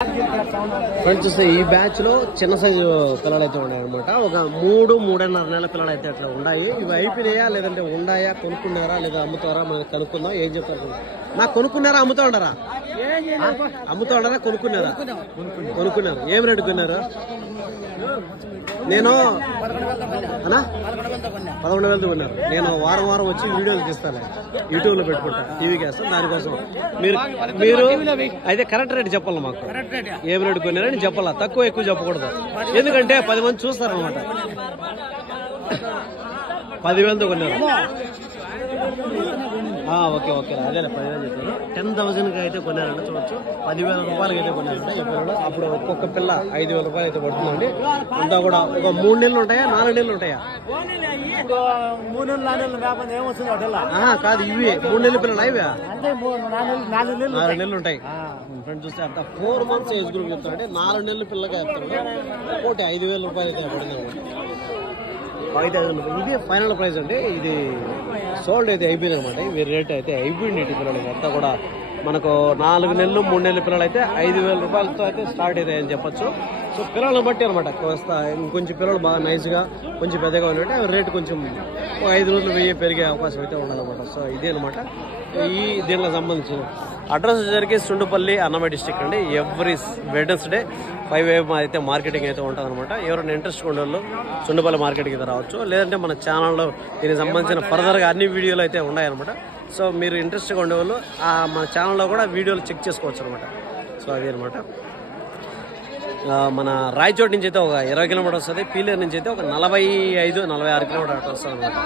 Friends చూస్తే ఈ batch లో చిన్న సైజు పిల్లలు అయితే ఉన్నాయి అనమాట. ఒక 3-3.5 నెలల పిల్లలు అయితే అట్లా ఉన్నాయి. ఇవి అయిపోయినాయా లేదంటే ఉన్నాయా, కొనుక్కున్నారా లేదా అమ్ముతారా మనం కనుక్కుందాం. ఏం చెప్తారు? నాకు కొనుక్కున్నారా, అమ్ముతా ఉండరా? అమ్ముతా ఉండరా, కొనుక్కున్నారా? కొనుక్కున్నారు. ఏం రేటు కొన్నారు? నేను 11,000 కొన్నారు. నేను వారం వారం వచ్చి వీడియోలు తీస్తాను, యూట్యూబ్ లో పెట్టుకుంటా, టీవీకి వేస్తాను. దానికోసం మీరు అయితే కరెక్ట్ రేట్ చెప్పాలి మాకు. ఏం రేటు కొన్నారని చెప్పాలా, తక్కువ ఎక్కువ చెప్పకూడదు. ఎందుకంటే 10 మంది చూస్తారు అనమాట. 10,000తో కొన్నారు. ఓకే ఓకే, అదే 10,000 చెప్పారు. 10,000కి అయితే కొన్నారంట. చూడొచ్చు, 10,000 రూపాయలకి అయితే కొన్నారంట ఈ పిల్లలు. అప్పుడు ఒక్కొక్క పిల్ల 5,000 రూపాయలు అయితే పడుతుందండి. అంతా కూడా ఒక 3 నెలలు ఉంటాయా, 4 నెలలు ఉంటాయా? 3 నెలలు 4 నెలలు వ్యాపారం ఏమొస్తుంది? కాదు, ఇవి 3 నెలల పిల్లలు ఇవి 4 నెలలు ఉంటాయి. ఫ్రెండ్స్ చూస్తే అంత 4 మంత్స్ ఏజ్ గ్రూప్ చెప్తారంటే 4 నెలల పిల్లగా చెప్తారు. ఒకటి 5,000 రూపాయలు అయితే పడింది అనమాట. 5,000 రూపాయలు ఇది ఫైనల్ ప్రైస్ అండి. ఇది సోల్డ్ అయితే అయిపోయింది అనమాట. ఇవి రేట్ అయితే అయిపోయింది. ఇటు పిల్లలకి అంతా కూడా మనకు 4 నెలలు 3 నెలల పిల్లలు అయితే 5,000 రూపాయలతో అయితే స్టార్ట్ అవుతాయి అని చెప్పొచ్చు. సో పిల్లలను బట్టి అనమాట. ఇంకొంచెం పిల్లలు బాగా నైస్గా కొంచెం పెద్దగా ఉన్నట్టు రేటు కొంచెం 500 1000 పెరిగే అవకాశం అయితే ఉండదన్నమాట. సో ఇదే అనమాట ఈ దీనికి సంబంధించిన అడ్రస్ వచ్చేసరికి సుండుపల్లి, అన్నమయ్య డిస్ట్రిక్ట్ అండి. ఎవ్రీ వెడ్నెస్డే 5 AM అయితే మార్కెటింగ్ అయితే ఉంటుంది అనమాట. ఎవరైనా ఇంట్రెస్ట్ ఉండేవాళ్ళు సుండుపల్లి మార్కెట్కి అయితే రావచ్చు. లేదంటే మన ఛానల్లో దీనికి సంబంధించిన ఫర్దర్గా అన్ని వీడియోలు అయితే ఉన్నాయన్నమాట. సో మీరు ఇంట్రెస్ట్గా ఉండేవాళ్ళు మన ఛానల్లో కూడా వీడియోలు చెక్ చేసుకోవచ్చు అనమాట. సో అదే అనమాట. మన రాయచోటి నుంచి అయితే ఒక 20 కిలోమీటర్ వస్తుంది. పీలేరు నుంచి అయితే ఒక 45-46 కిలోమీటర్ వస్తుంది అనమాట.